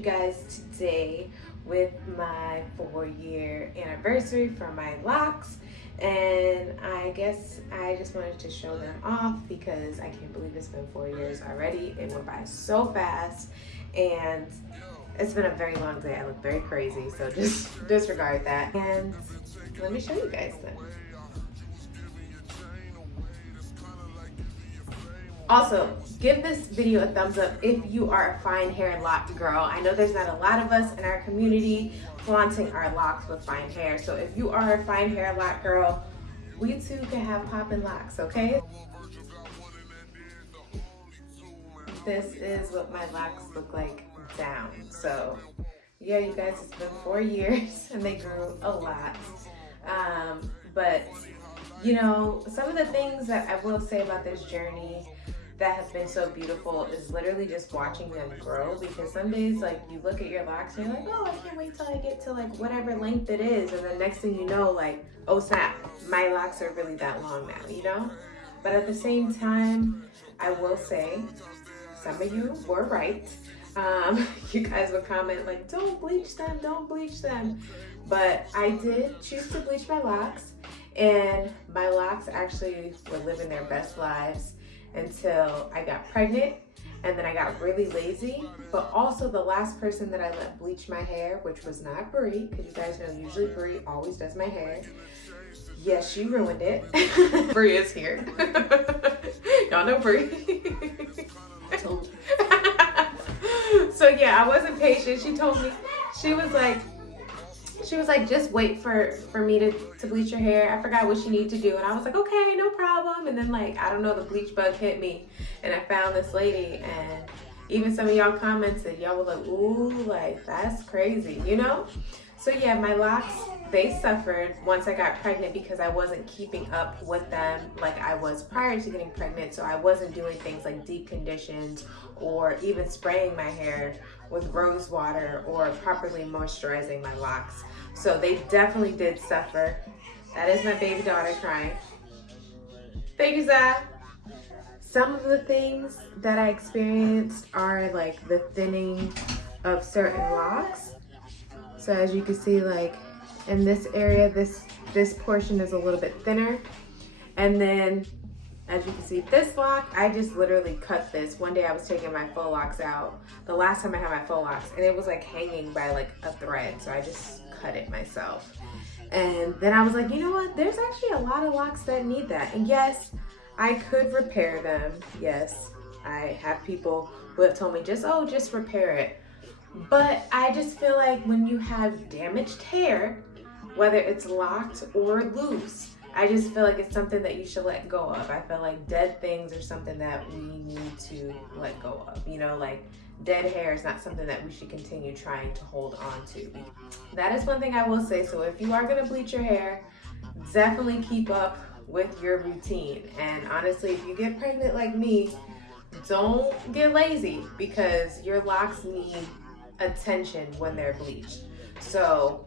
you guys today with my 4-year anniversary for My Locs, and I guess I just wanted to show them off because I can't believe it's been 4 years already. It went by so fast, and it's been a very long day. I look very crazy, so just disregard that. And let me show you guys them. Also, give this video a thumbs up if you are a fine hair locked girl. I know there's not a lot of us in our community flaunting our locks with fine hair. So if you are a fine hair locked girl, we too can have poppin' locks, okay? This is what my locks look like down. So yeah, you guys, it's been 4 years and they grew a lot. But you know, some of the things that I will say about this journey that has been so beautiful is literally just watching them grow, because some days like you look at your locks and you're like, oh, I can't wait till I get to like whatever length it is, and the next thing you know, like, oh snap, my locks are really that long now, you know? But at the same time, I will say some of you were right. You guys would comment like, don't bleach them, don't bleach them. But I did choose to bleach my locks, and my locks actually were living their best lives until I got pregnant, and then I got really lazy. But also the last person that I let bleach my hair, which was not Brie, because you guys know usually Brie always does my hair. Yes, she ruined it. Brie is here. Y'all know Brie. So yeah, I wasn't patient. She told me, she was like, just wait for me to bleach your hair. I forgot what she needed to do. And I was like, okay, no problem. And then like, I don't know, the bleach bug hit me. And I found this lady, and even some of y'all commented, y'all were like, ooh, like that's crazy, you know? So yeah, my locks, they suffered once I got pregnant because I wasn't keeping up with them like I was prior to getting pregnant. So I wasn't doing things like deep conditions or even spraying my hair with rose water or properly moisturizing my locks. So they definitely did suffer. That is my baby daughter crying. Thank you, Zah. Some of the things that I experienced are like the thinning of certain locks. So as you can see, like in this area, this portion is a little bit thinner. And then as you can see, this lock, I just literally cut this. One day I was taking my faux locks out, the last time I had my faux locks, and it was like hanging by like a thread. So I just cut it myself. And then I was like, you know what? There's actually a lot of locks that need that. And yes, I could repair them. Yes, I have people who have told me just repair it. But I just feel like when you have damaged hair, whether it's locked or loose, I just feel like it's something that you should let go of. I feel like dead things are something that we need to let go of. You know, like dead hair is not something that we should continue trying to hold on to. That is one thing I will say. So if you are gonna bleach your hair, definitely keep up with your routine. And honestly, if you get pregnant like me, don't get lazy, because your locks need attention when they're bleached. So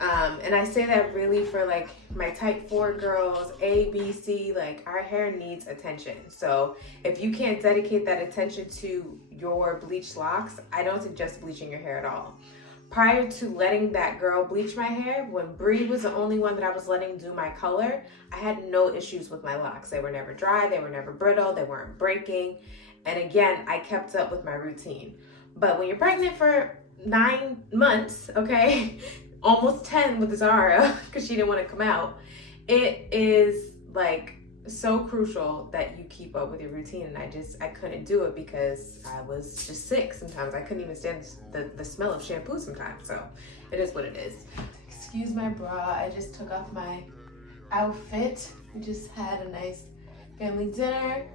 and I say that really for like my type 4 girls, A, B, C, like our hair needs attention. So if you can't dedicate that attention to your bleached locks, I don't suggest bleaching your hair at all. Prior to letting that girl bleach my hair, when Brie was the only one that I was letting do my color, I had no issues with my locks. They were never dry, they were never brittle, they weren't breaking. And again, I kept up with my routine. But when you're pregnant for 9 months, okay, almost 10 with Zara, because she didn't want to come out, it is like so crucial that you keep up with your routine. And I couldn't do it because I was just sick sometimes. I couldn't even stand the smell of shampoo sometimes. So it is what it is. Excuse my bra, I just took off my outfit. We just had a nice family dinner.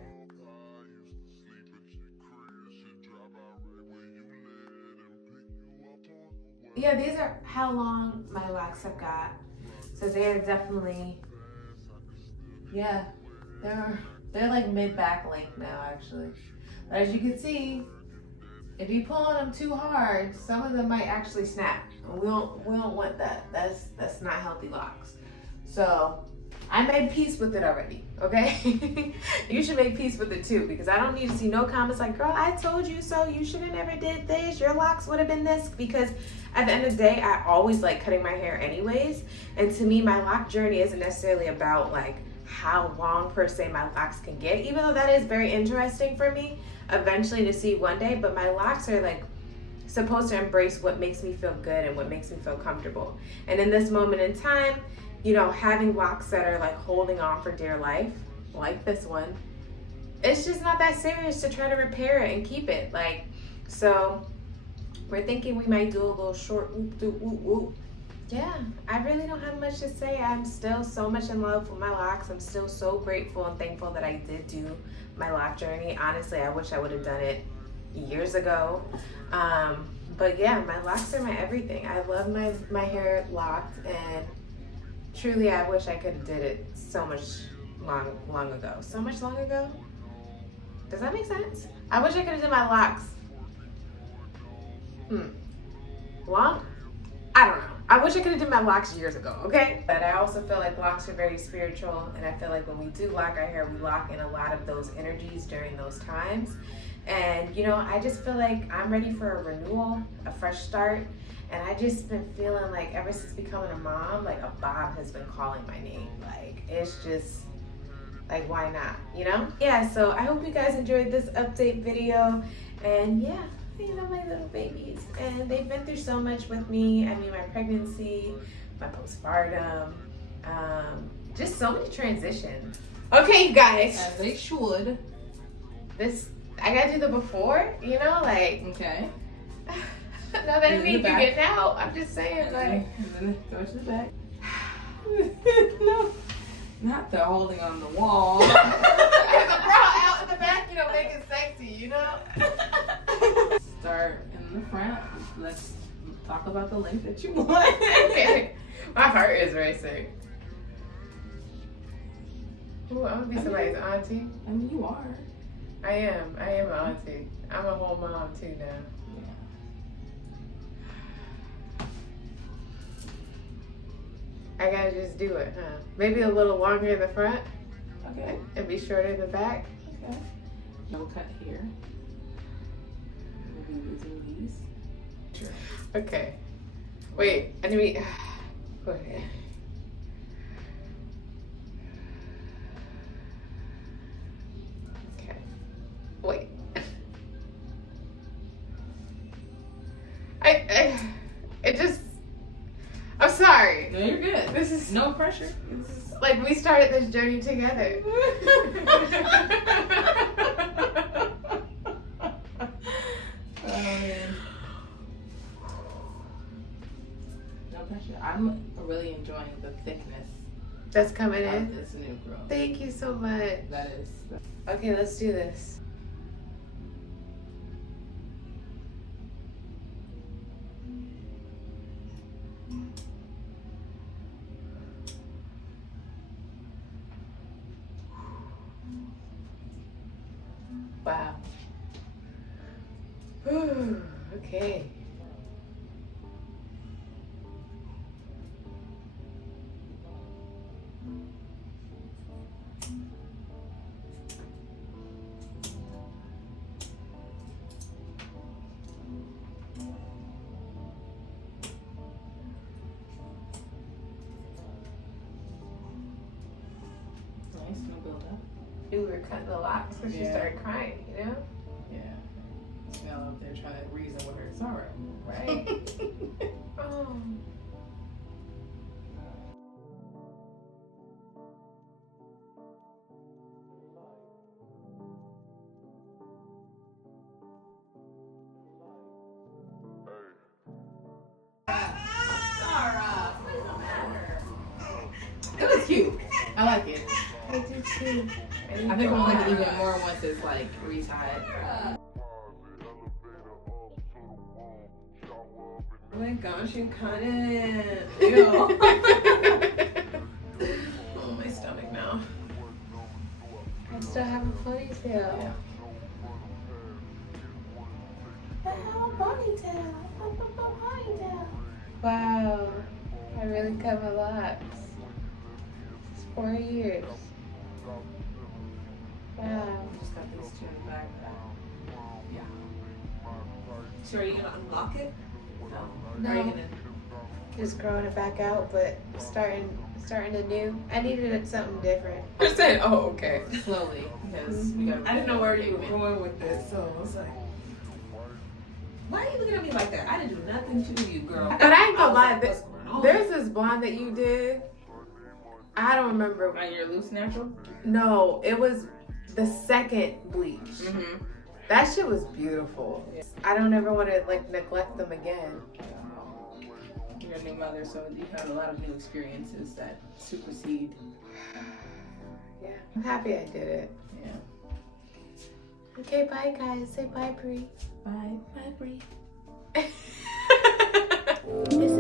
Yeah, these are how long my locks have got. So they're definitely, yeah, they're like mid-back length now actually. But as you can see, if you pull on them too hard, some of them might actually snap. And we don't want that. That's not healthy locks. So I made peace with it already, okay? You should make peace with it too, because I don't need to see no comments like, girl, I told you so, you should have never did this, your locks would have been this, because at the end of the day, I always like cutting my hair anyways, and to me, my lock journey isn't necessarily about like how long per se my locks can get, even though that is very interesting for me eventually to see one day, but my locks are like supposed to embrace what makes me feel good and what makes me feel comfortable. And in this moment in time, you know, having locks that are like holding on for dear life, like this one, it's just not that serious to try to repair it and keep it. Like, so we're thinking we might do a little short whoop do whoop whoop. Yeah, I really don't have much to say. I'm still so much in love with my locks. I'm still so grateful and thankful that I did do my lock journey. Honestly, I wish I would have done it years ago. But yeah, my locks are my everything. I love my hair locked, and truly I wish I could have did it so much long ago. So much long ago? Does that make sense? I wish I could have done my locks. Long? I don't know. I wish I could have done my locks years ago, okay? But I also feel like locks are very spiritual, and I feel like when we do lock our hair, we lock in a lot of those energies during those times. And you know, I just feel like I'm ready for a renewal, a fresh start. And I just been feeling like ever since becoming a mom, like a bob has been calling my name. Like, it's just like, why not, you know? Yeah, so I hope you guys enjoyed this update video. And yeah, you know, my little babies, and they've been through so much with me. I mean, my pregnancy, my postpartum, just so many transitions. Okay, you guys. As they should. I gotta do the before, you know, like. Okay. No, that didn't mean you're getting out. I'm just saying, like. And then go to the back. No, not the holding on the wall. There's a bra out in the back, you know, make it sexy, you know. Start in the front. Let's talk about the length that you want. Okay. My heart is racing. Ooh, I'm gonna be somebody's auntie. I mean, you are. I am an auntie. I'm a whole mom too now. I gotta just do it, huh? Maybe a little longer in the front. Okay. And be shorter in the back. Okay. No cut here. We'll be using these. Sure. Okay. Wait, I need to go ahead. Okay. Wait. I'm sorry. No, you're good. This is no pressure. This is like we started this journey together. No pressure. I'm really enjoying the thickness that's coming in. Of this new growth. Thank you so much. That is. Okay, let's do this. Wow. Whew, okay. Nice, no build up. We were cutting the locks when she started crying, you know? Yeah. Smell up there trying to reason with her. It's all right. Right? Oh. It was cute. I like it. I do too. I think we'll like it even more once it's like retied. Oh my gosh, you cut it. Ew. Oh, my stomach now. I still have a ponytail. Yeah. I have a ponytail. Wow. I really cut my locks. It's 4 years. Wow. Just got this to the back. So are you gonna unlock it? No. Are you gonna? Just growing it back out, but starting anew. I needed something different. You're saying, oh, okay. Slowly, because we got. I didn't know where you were going with this, so I was like, why are you looking at me like that? I didn't do nothing to you, girl. But I ain't gonna lie, What's going on? there's this blonde that you did. I don't remember. On your loose natural. No, it was the second bleach. Mm-hmm. That shit was beautiful. Yeah. I don't ever want to like neglect them again. You're a new mother, so you have a lot of new experiences that supersede. Yeah, I'm happy I did it. Yeah. Okay, bye guys. Say bye, Bree. Bye, bye, Bree. It's